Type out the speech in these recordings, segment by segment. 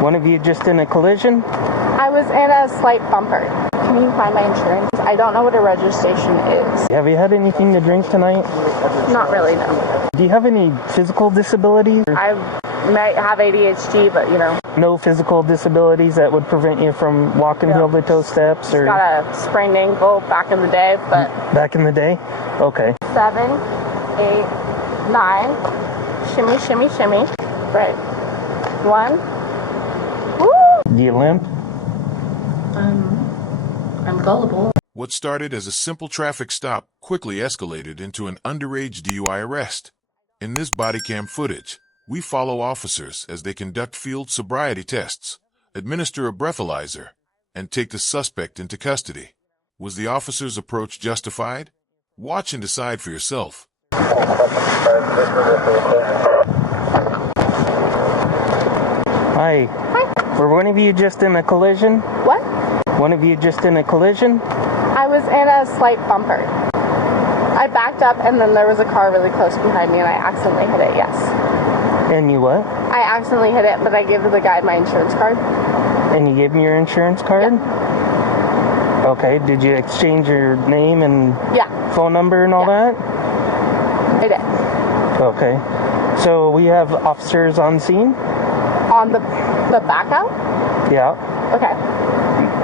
One of you just in a collision? I was in a slight bumper. Can you find my insurance? I don't know what a registration is. Have you had anything to drink tonight? Not really, no. Do you have any physical disabilities? I might have ADHD, but you know. No physical disabilities that would prevent you from walking heel-to-toe steps? Or got a sprained ankle back in the day, but... Back in the day? Okay. 7, 8, 9. Shimmy, shimmy, shimmy. Right. 1. Woo! Do you limp? I'm gullible. What started as a simple traffic stop quickly escalated into an underage DUI arrest. In this bodycam footage, we follow officers as they conduct field sobriety tests, administer a breathalyzer, and take the suspect into custody. Was the officer's approach justified? Watch and decide for yourself. Hi. Hi. Were one of you just in a collision? What? One of you just in a collision? I was in a slight bumper. I backed up and then there was a car really close behind me and I accidentally hit it, yes. And you what? I accidentally hit it, but I gave the guy my insurance card. And you gave him your insurance card? Yeah. Okay, did you exchange your name and phone number and all that? I did. Okay. So we have officers on scene? On the back out? Yeah. Okay.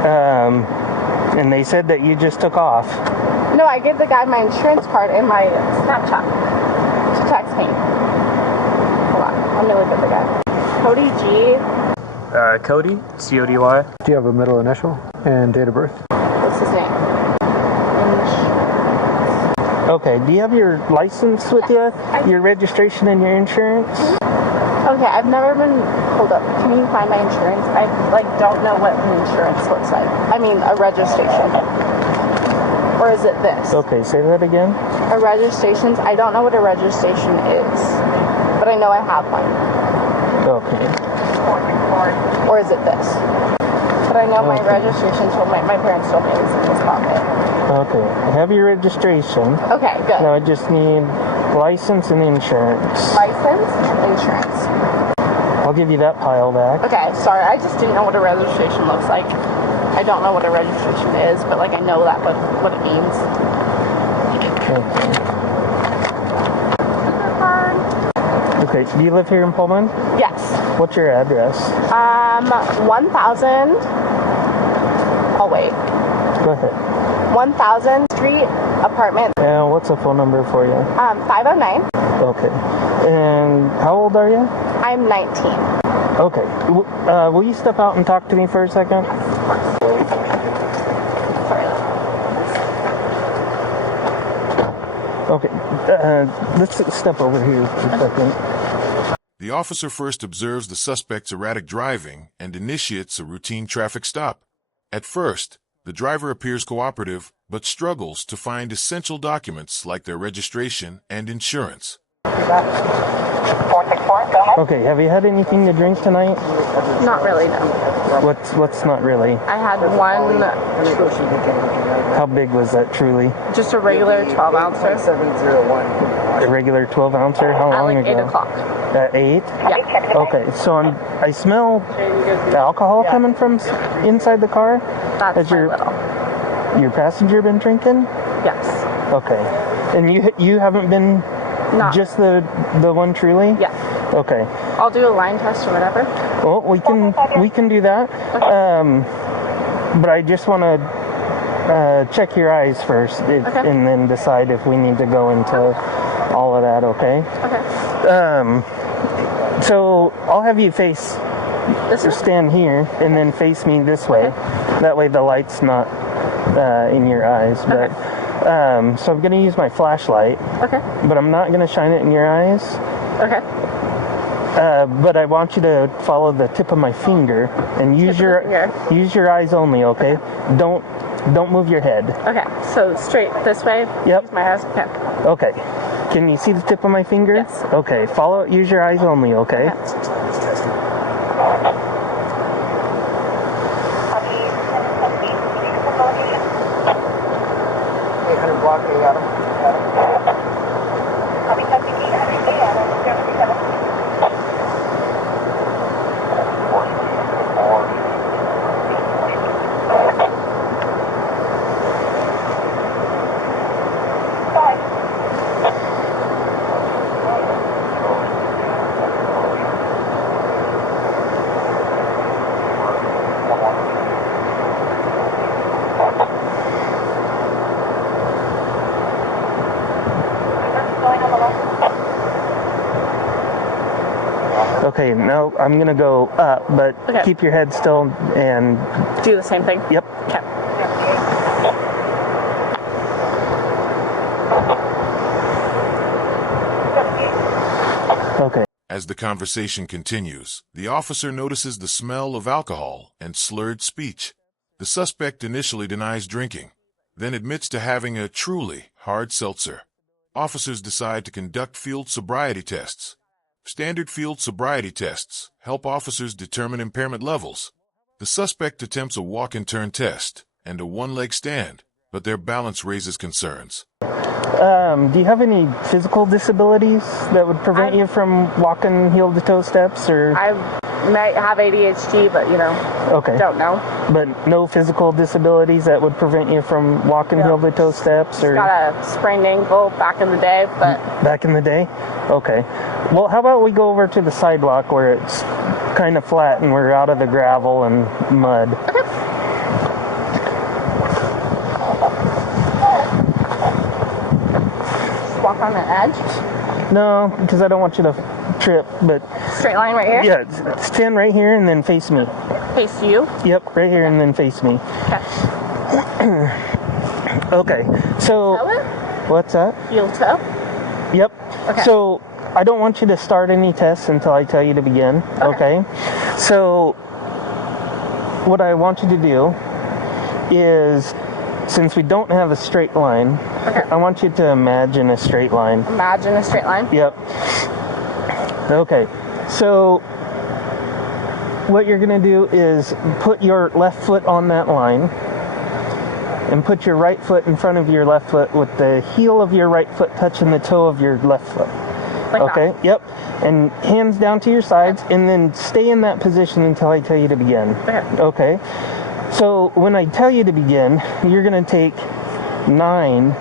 And they said that you just took off. No, I gave the guy my insurance card and my Snapchat to text me. Hold on, let me look at the guy. Cody G. Cody, C-O-D-Y. Do you have a middle initial and date of birth? What's his name? Okay, do you have your license with you? Your registration and your insurance? Okay, I've never been... Hold up, can you find my insurance? I, don't know what an insurance looks like. I mean, a registration. Or is it this? Okay, say that again. A registrations, I don't know what a registration is. But I know I have one. Okay. Or is it this? But I know my registration told my parents told me it was in this pocket. Okay, have your registration. Okay, good. Now I just need license and insurance. License, insurance. I'll give you that pile back. Okay, sorry, I just didn't know what a registration looks like. I don't know what a registration is, but I know that what it means. Okay, do you live here in Pullman? Yes. What's your address? 1000. Oh wait. Go ahead. 1000 Street, apartment. And what's the phone number for you? 509. Okay. And how old are you? I'm 19. Okay. Will you step out and talk to me for a second? Okay. Let's step over here for a second. The officer first observes the suspect's erratic driving and initiates a routine traffic stop. At first, the driver appears cooperative, but struggles to find essential documents like their registration and insurance. Okay, have you had anything to drink tonight? Not really, no. What's not really? I had one... How big was that truly? Just a regular 12-ouncer. A regular 12-ouncer? How long At ago? 8 o'clock. At 8? Yeah. Okay, so I smell alcohol coming from inside the car? That's Has your passenger been drinking? Yes. Okay. And you haven't been just the one truly? Yeah. Okay. I'll do a line test or whatever. Well, we can do that. Okay. But I just want to check your eyes first and then decide if we need to go into all of that, okay? Okay. So I'll have you stand here and then face me this way. That way the light's not in your eyes. But so I'm going to use my flashlight. Okay. But I'm not going to shine it in your eyes. Okay. But I want you to follow the tip of my finger and use your eyes only, okay? Don't move your head. Okay. So straight this way. Yep. Use my eyes. Okay. Okay. Can you see the tip of my finger? Yes. Okay. Follow it. Use your eyes only, okay? Okay, no, I'm going to go up, but Okay. keep your head still and... Do the same thing? Yep. Okay. Okay. As the conversation continues, the officer notices the smell of alcohol and slurred speech. The suspect initially denies drinking, then admits to having a truly hard seltzer. Officers decide to conduct field sobriety tests. Standard field sobriety tests help officers determine impairment levels. The suspect attempts a walk-and-turn test and a one-leg stand, but their balance raises concerns. Do you have any physical disabilities that would prevent you from walking heel-to-toe steps, or... I might have ADHD, but, Okay. don't know. But no physical disabilities that would prevent you from walking heel-to-toe steps, or... Got a sprained ankle back in the day, but... Back in the day? Okay. Well, how about we go over to the sidewalk where it's kind of flat and we're out of the gravel and mud. Okay. Walk on the edge. No, because I don't want you to trip, but... Straight line right here? Yeah, stand right here and then face me. Face you? Yep, right here and then face me. Okay. Okay, so... Toe it? What's that? Heel toe? Yep. Okay. So, I don't want you to start any tests until I tell you to begin, okay? So, what I want you to do is, since we don't have a straight line, I want you to imagine a straight line. Imagine a straight line? Yep. Okay, so what you're going to do is put your left foot on that line and put your right foot in front of your left foot with the heel of your right foot touching the toe of your left foot. Like Okay, that. yep. And hands down to your sides, and then stay in that position until I tell you to begin. Okay. So when I tell you to begin, you're going to take 9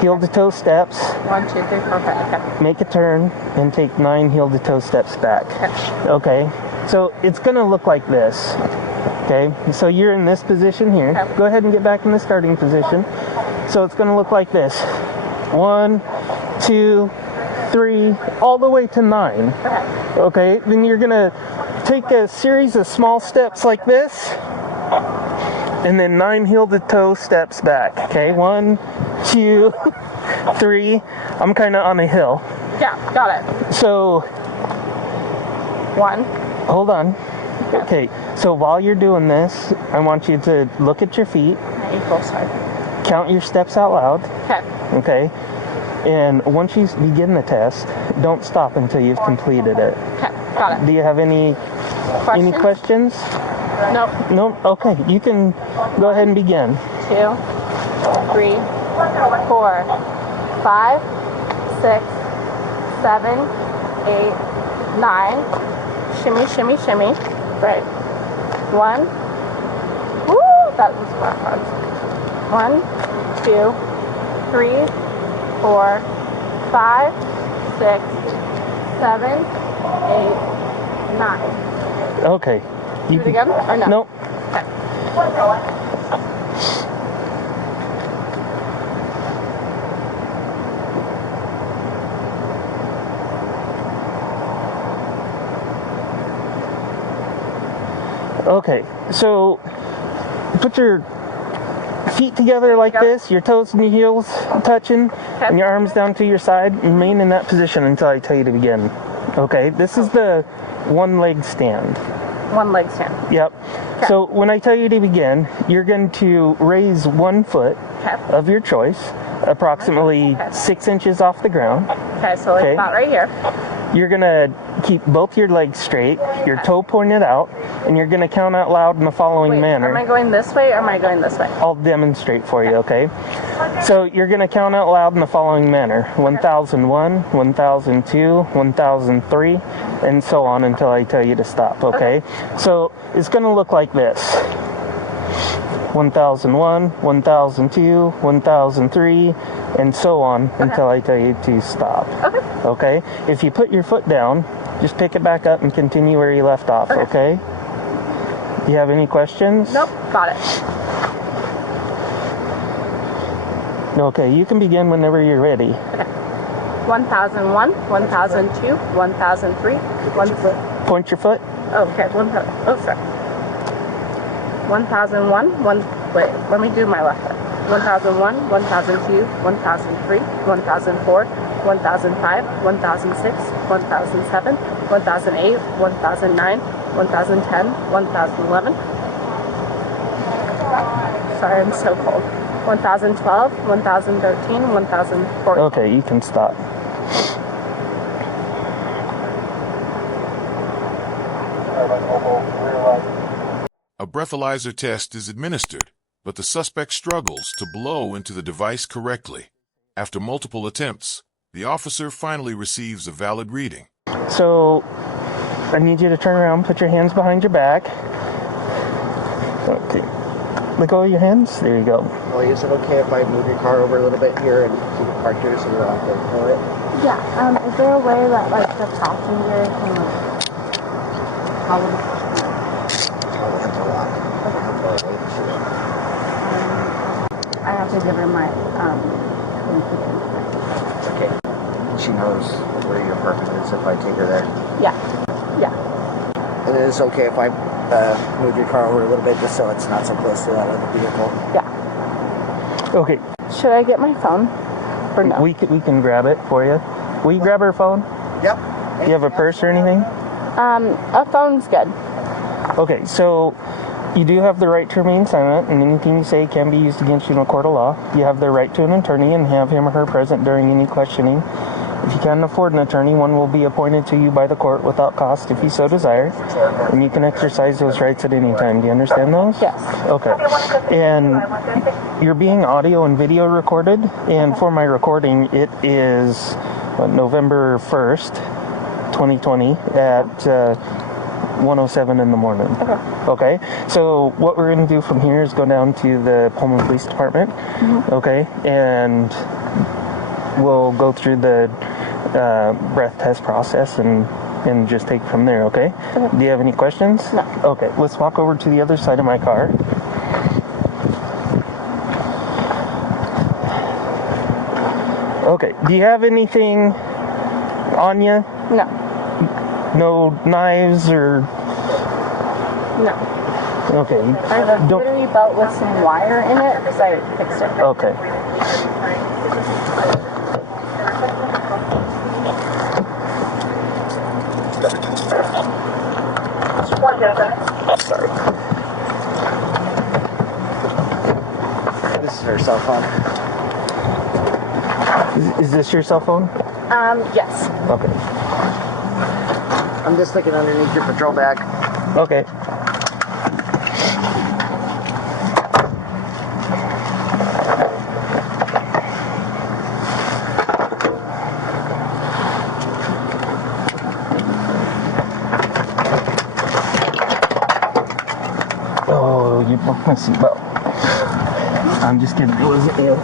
heel-to-toe steps. 1, 2, 3, 4, 5. Okay. Make a turn and take 9 heel-to-toe steps back. Okay. So it's going to look like this. Okay. So you're in this position here. Okay. Go ahead and get back in the starting position. So it's going to look like this. 1, 2, 3, all the way to 9. Okay. Then you're going to take a series of small steps like this. And then 9 heel-to-toe steps back. Okay, 1, 2, 3. I'm kind of on a hill. Yeah, got it. So, 1. hold on. Okay, so while you're doing this, I want you to look at your feet. My ankle, sorry. Count your steps out loud. Okay. Okay. And once you begin the test, don't stop until you've completed it. Okay, got it. Do you have any questions? Nope. Nope. Okay, you can go ahead and begin. 2, 3, 4, 5, 6, 7, 8, 9. Shimmy, shimmy, shimmy. Right. 1. Woo! That was rough. 1, 2, 3, 4, 5, 6, 7, 8, 9. Okay. Do it again or no? Nope. Okay. Okay, so put your feet together like this, your toes and your heels touching, and your arms down to your side. Remain in that position until I tell you to begin. Okay, this is the one leg stand. One leg stand. Yep. Okay. So when I tell you to begin, you're going to raise one foot of your choice, approximately 6 inches off the ground. Okay, so like about right here. You're going to keep both your legs straight, your toe pointed out, and you're going to count out loud in the following manner. Am I going this way or am I going this way? I'll demonstrate for you, okay? So you're going to count out loud in the following manner. 1001, 1002, 1003, and so on until I tell you to stop, okay? So it's going to look like this. 1001, 1002, 1003, and so on until I tell you to stop. Okay? If you put your foot down, just pick it back up and continue where you left off, okay? Do you have any questions? Nope, got it. Okay, you can begin whenever you're ready. 1001, 1002, 1003, Point your foot. okay, 1000. Oh, sorry. 1001, wait, let me do my left foot. 1001, 1002, 1003, 1004, 1005, 1006, 1007, 1008, 1009, 1010, 1011. Sorry, I'm so cold. 1012, 1013, 1014. Okay, you can stop. A breathalyzer test is administered, but the suspect struggles to blow into the device correctly. After multiple attempts, the officer finally receives a valid reading. So, I need you to turn around, put your hands behind your back. Okay. Let go of your hands. There you go. Well, is it okay if I move your car over a little bit here and keep it parked here so you don't have to ignore it? Yeah, is there a way that, like, the passenger can, like, follow the I'll have to lock. I have to give her my, It's okay. She knows where your apartment is if I take her there. yeah. And it is okay if I move your car over a little bit just so it's not so close to that other vehicle. Yeah. Okay. Should I get my phone? Or no? We can grab it for you. Will you grab her phone? Yep. Do you have a purse or anything? A phone's good. Okay, so you do have the right to remain silent, and anything you say can be used against you in a court of law. You have the right to an attorney and have him or her present during any questioning. If you can't afford an attorney, one will be appointed to you by the court without cost if you so desire, and you can exercise those rights at any time. Do you understand those? Yes. Okay. And you're being audio and video recorded, and for my recording, it is November 1st, 2020 at 1:07 in the morning. Okay. So what we're going to do from here is go down to the Pullman Police Department. Okay. And we'll go through the breath test process and just take from there. Okay. Do you have any questions? No. Okay. Let's walk over to the other side of my car. Okay. Do you have anything on you? No. No knives or... No. Okay. I have a glittery belt with some wire in it because I fixed it. Okay. Sorry. This is her cell phone. Is this your cell phone? Yes. Okay. I'm just looking underneath your patrol bag. Okay. Oh, you broke my seatbelt. I'm just kidding. It wasn't you.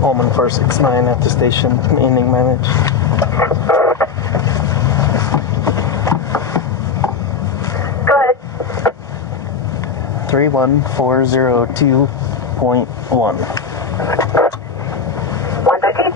Pullman 469 at the station, ending manage. Good. 31402.1. 113.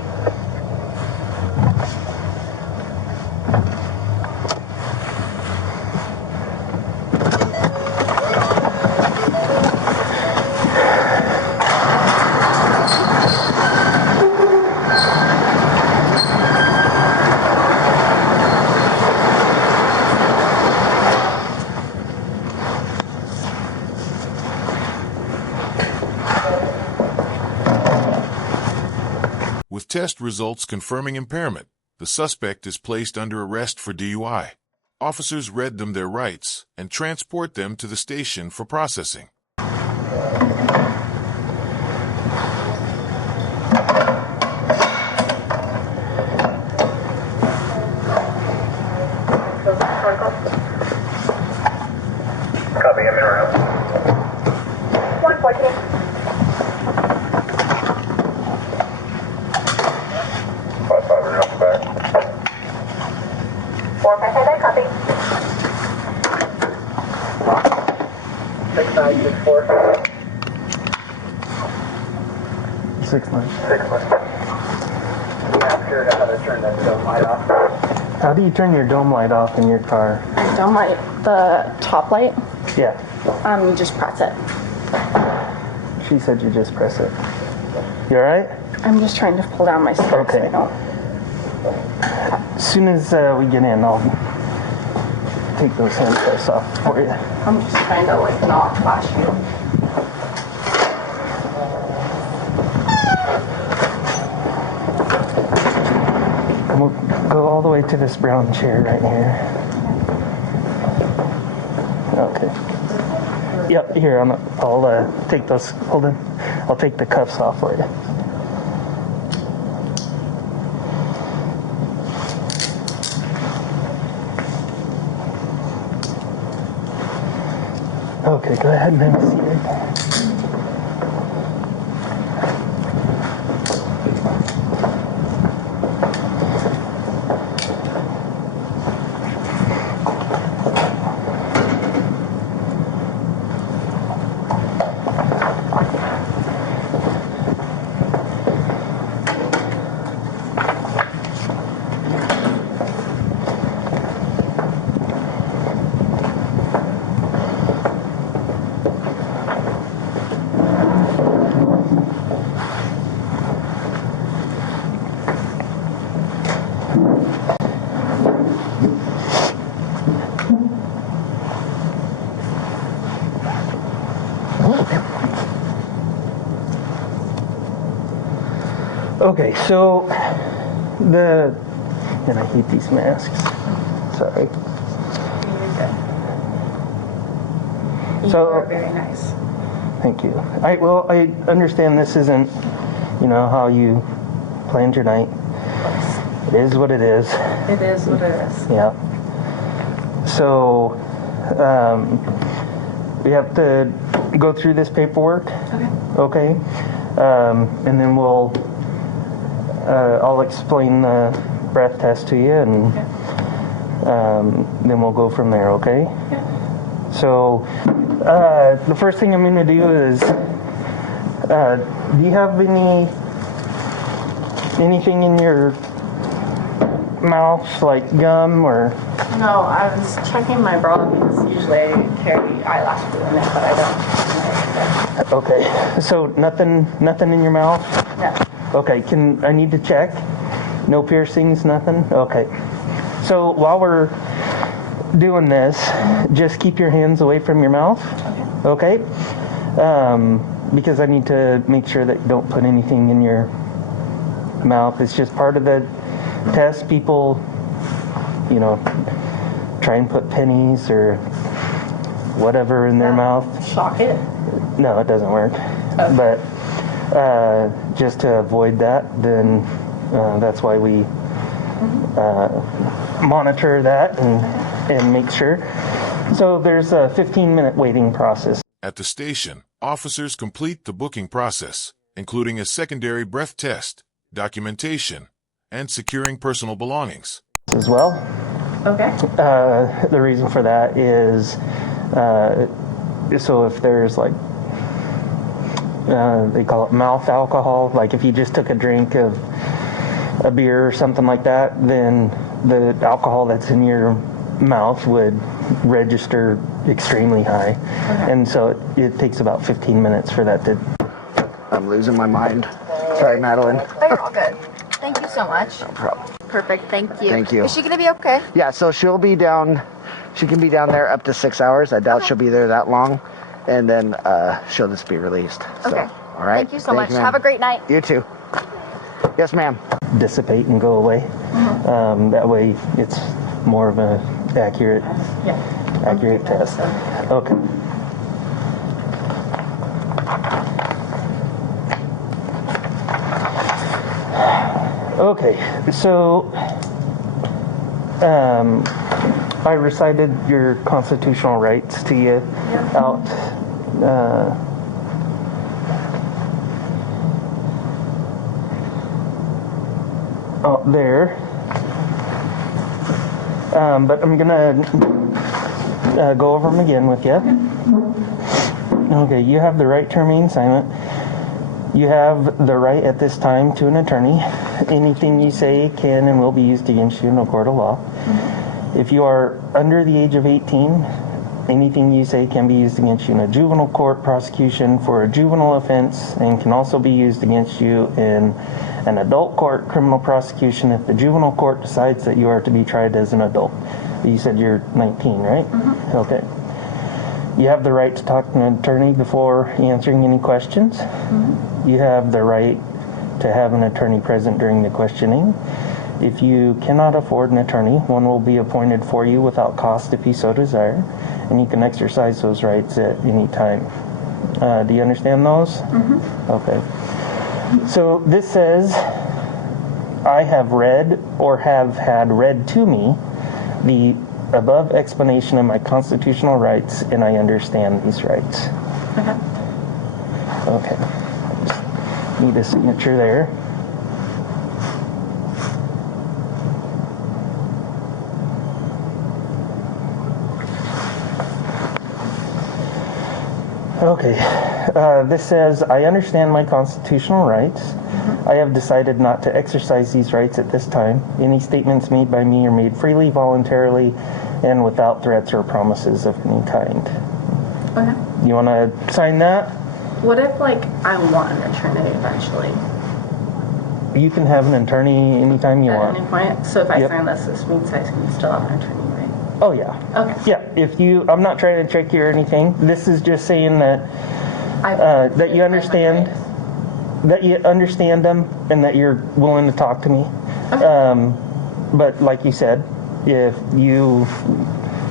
With test results confirming impairment, the suspect is placed under arrest for DUI. Officers read them their rights and transport them to the station for processing. Copy, I'm in route. 114. 55 in route back. 455, copy. 6964. 6-9. 6-1. Yeah, I'm sure how to turn that dome light off. How do you turn your dome light off in your car? Dome light, the top light, Yeah. you just press it. She said you just press it. You alright? I'm just trying to pull down my skirts. Okay. So I don't. As soon as we get in, I'll take those handcuffs off for you. I'm just trying to like not flash you. And we'll go all the way to this brown chair right here. Okay. Yep, here, I'll take those, hold on. I'll take the cuffs off for you. Okay, go ahead and have a seat. Okay, so and I hate these masks. Sorry. You are very nice. Thank you. I understand this isn't, how you planned your night. It is what it is. It is what it is. Yeah. So, we have to go through this paperwork. Okay. Okay. And then I'll explain the breath test to you, and then we'll go from there, okay? Yeah. So, the first thing I'm going to do is, do you have anything in your mouth, like gum or? No, I was checking my bra because usually I carry eyelash glue in it, but I don't. Okay, so nothing in your mouth? No. Okay, I need to check? No piercings, nothing? Okay. So while we're doing this, just keep your hands away from your mouth. Okay? Because I need to make sure that you don't put anything in your mouth. It's just part of the test. People, try and put pennies or whatever in their mouth. Shock it. No, it doesn't work. Okay. But just to avoid that, then that's why we monitor that and make sure. So there's a 15-minute waiting process. At the station, officers complete the booking process, including a secondary breath test, documentation, and securing personal belongings. As well. Okay. The reason for that is so if there's they call it mouth alcohol, like if you just took a drink of a beer or something like that, then the alcohol that's in your mouth would register extremely high. Okay. And so it takes about 15 minutes for that to... I'm losing my mind. Sorry, Madeline. Oh, you're all good. Thank you so much. No problem. Perfect. Thank you. Thank you. Is she going to be okay? Yeah, so she'll be down. She can be down there up to 6 hours. I doubt she'll be there that long. And then she'll just be released. So, Okay. all right. Thank you so much. ma'am. Have a great night. You too. Yes, ma'am. dissipate and go away. That way it's more of an accurate test. Okay. Okay, so I recited your constitutional rights to you out out there. But I'm gonna go over them again with you. Okay, you have the right to remain silent. You have the right at this time to an attorney. Anything you say can and will be used against you in a court of law. If you are under the age of 18, anything you say can be used against you in a juvenile court prosecution for a juvenile offense and can also be used against you in an adult court criminal prosecution if the juvenile court decides that you are to be tried as an adult. You said you're 19, right? Mm-hmm. Okay. You have the right to talk to an attorney before answering any questions. Mm-hmm. You have the right to have an attorney present during the questioning. If you cannot afford an attorney, one will be appointed for you without cost if you so desire, and you can exercise those rights at any time. Do you understand those? Mm-hmm. Okay. So this says, I have read or have had read to me the above explanation of my constitutional rights, and I understand these rights. Okay. Okay. Just need a signature there. Okay, this says, I understand my constitutional rights. Mm-hmm. I have decided not to exercise these rights at this time. Any statements made by me are made freely, voluntarily, and without threats or promises of any kind. Okay. You want to sign that? What if, like, I want an attorney eventually? You can have an attorney anytime you want. At any point? So if I Yep. sign this means I can still have an attorney, right? Oh, yeah. Okay. Yeah, if you, I'm not trying to trick you or anything. This is just saying that that you understand them and that you're willing to talk to me. Okay. But like you said, if you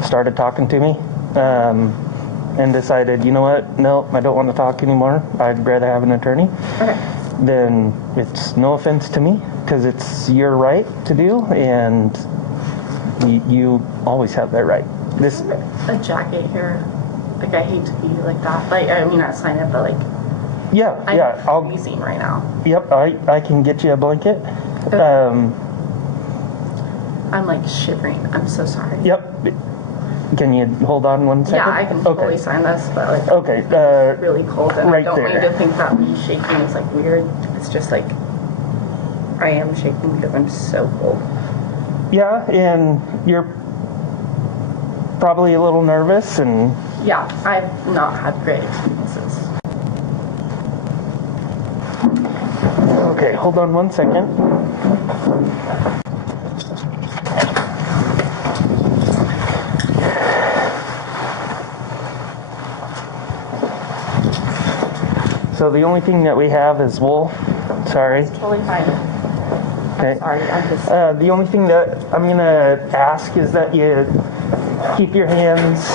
started talking to me and decided, you know what, no, I don't want to talk anymore, I'd rather have an attorney, okay, then it's no offense to me because it's your right to do, and you always have that right. This a jacket here. Like, I hate to be like that. Like, I mean, not sign it, but like, I'm freezing right now. Yep, I can get you a blanket. Okay. I'm like shivering. I'm so sorry. Yep. Can you hold on one second? Yeah, I can totally sign this, but like, okay, it's really cold, and right I don't there. want you to think that me shaking is like weird. It's just like I am shaking because I'm so cold. Yeah, and you're probably a little nervous, and yeah, I've not had great experiences. Okay, hold on one second. So the only thing that we have is wool. Sorry. It's totally fine. Okay. I'm sorry. I'm just. The only thing that I'm gonna ask is that you keep your hands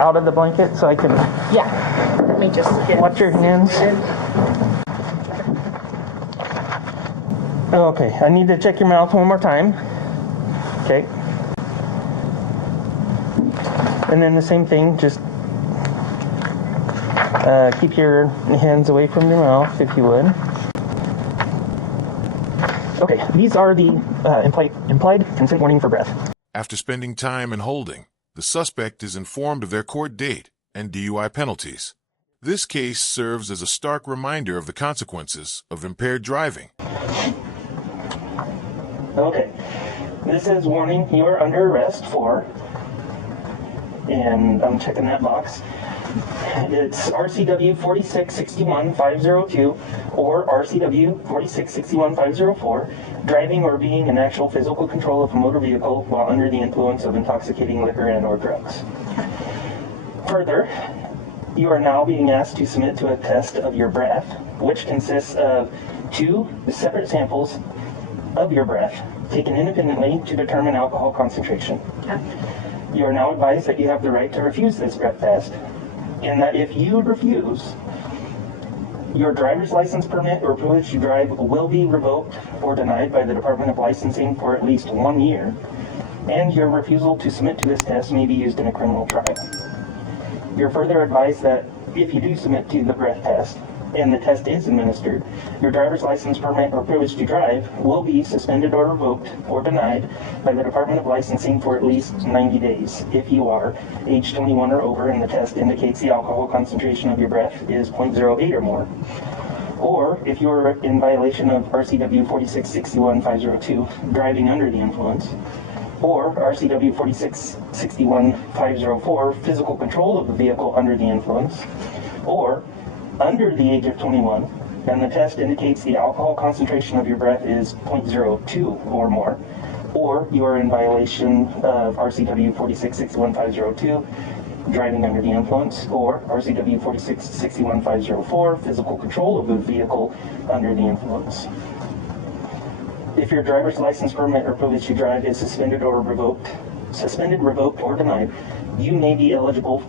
out of the blanket so I can. Yeah. Let me just get. Watch your hands. Okay. I need to check your mouth one more time. Okay. And then the same thing. Just keep your hands away from your mouth, if you would. Okay, these are the implied consent warning for breath. After spending time in holding, the suspect is informed of their court date and DUI penalties. This case serves as a stark reminder of the consequences of impaired driving. Okay, this is warning you are under arrest for, and I'm checking that box. It's RCW 4661-502 or RCW 4661-504, driving or being in actual physical control of a motor vehicle while under the influence of intoxicating liquor and or drugs. Further, you are now being asked to submit to a test of your breath, which consists of 2 separate samples of your breath taken independently to determine alcohol concentration. Okay. You are now advised that you have the right to refuse this breath test, and that if you refuse, Your driver's license permit or privilege to drive will be revoked or denied by the Department of Licensing for at least 1 year, and your refusal to submit to this test may be used in a criminal trial. You're further advised that if you do submit to the breath test and the test is administered, your driver's license permit or privilege to drive will be suspended or revoked or denied by the Department of Licensing for at least 90 days if you are age 21 or over and the test indicates the alcohol concentration of your breath is 0.08 or more. Or if you are in violation of RCW 4661502, driving under the influence, or RCW 4661504, physical control of the vehicle under the influence, or under the age of 21, and the test indicates the alcohol concentration of your breath is 0.02 or more, or you are in violation of RCW 4661502, driving under the influence, or RCW 4661504, physical control of the vehicle under the influence. If your driver's license permit or privilege to drive is suspended, revoked, or denied, you may be eligible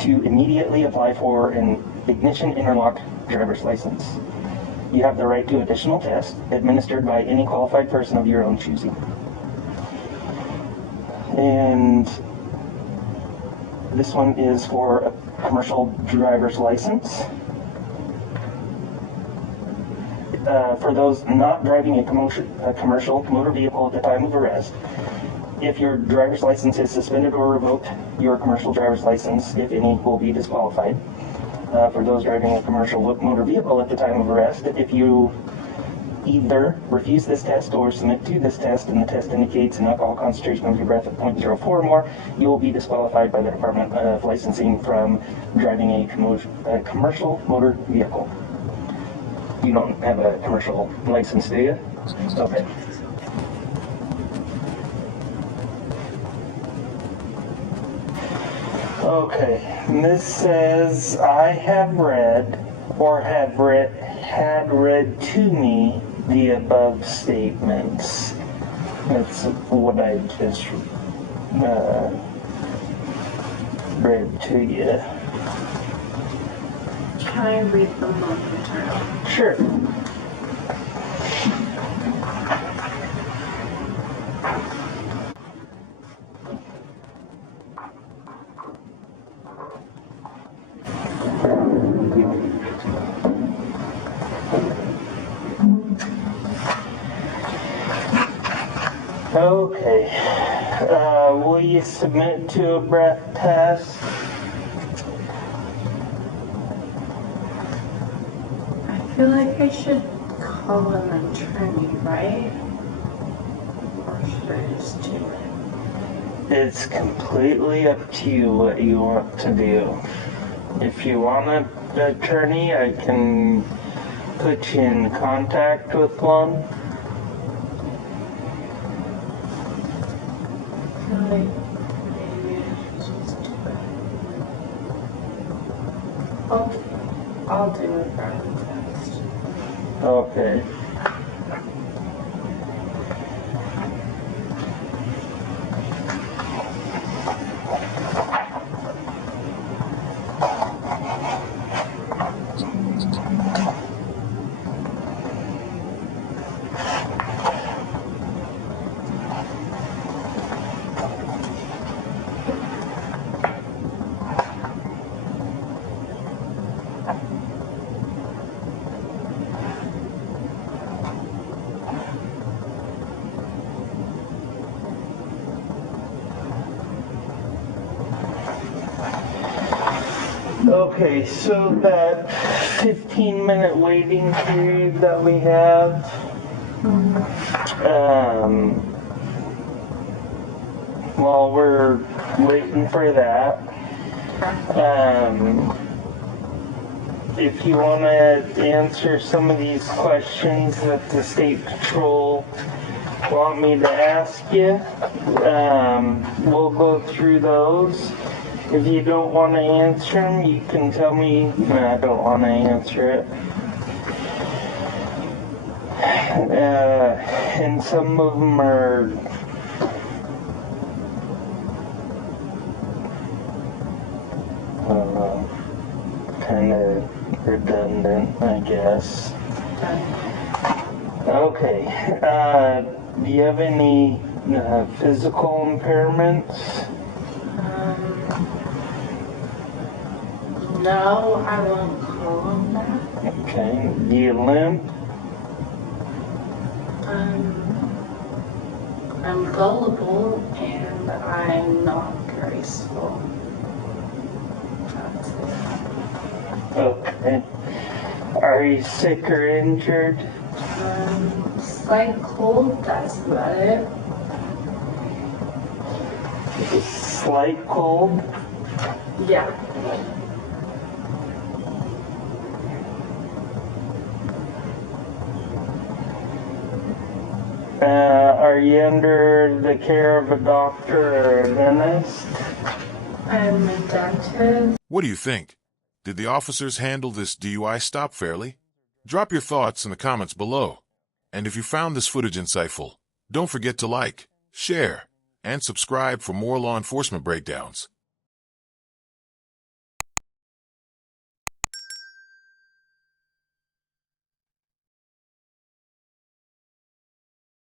to immediately apply for an ignition interlock driver's license. You have the right to additional tests administered by any qualified person of your own choosing. And this one is for a commercial driver's license. For those not driving a commercial motor vehicle at the time of arrest, if your driver's license is suspended or revoked, your commercial driver's license, if any, will be disqualified. For those driving a commercial motor vehicle at the time of arrest, if you either refuse this test or submit to this test and the test indicates an alcohol concentration of your breath of 0.04 or more, you will be disqualified by the Department of Licensing from driving a commercial motor vehicle. You don't have a commercial license, do you? Okay. Okay, and this says, I have read or had read to me the above statements. That's what I just read to you. Can I read them one more time? Sure. Okay. Will you submit to a breath test? I feel like I should call an attorney, right? Or should I just do it? It's completely up to you what you want to do. If you want an attorney, I can put you in contact with one. Maybe I should just do it. Okay, I'll do it rather than text. Okay. Okay, so that 15-minute waiting period that we have, while we're waiting for that, if you want to answer some of these questions that the state patrol want me to ask you, we'll go through those. If you don't want to answer them, you can tell me, I don't want to answer it. And some of them are kind of redundant, I guess. Okay. Do you have any physical impairments? No, I won't call them that. Okay. Do you limp? I'm gullible and I'm not graceful. That's it. Okay. Are you sick or injured? Slight cold, that's about it. Slight cold? Yeah. Are you under the care of a doctor or a dentist? I'm a dentist. What do you think? Did the officers handle this DUI stop fairly? Drop your thoughts in the comments below. And if you found this footage insightful, don't forget to like, share, and subscribe for more law enforcement breakdowns.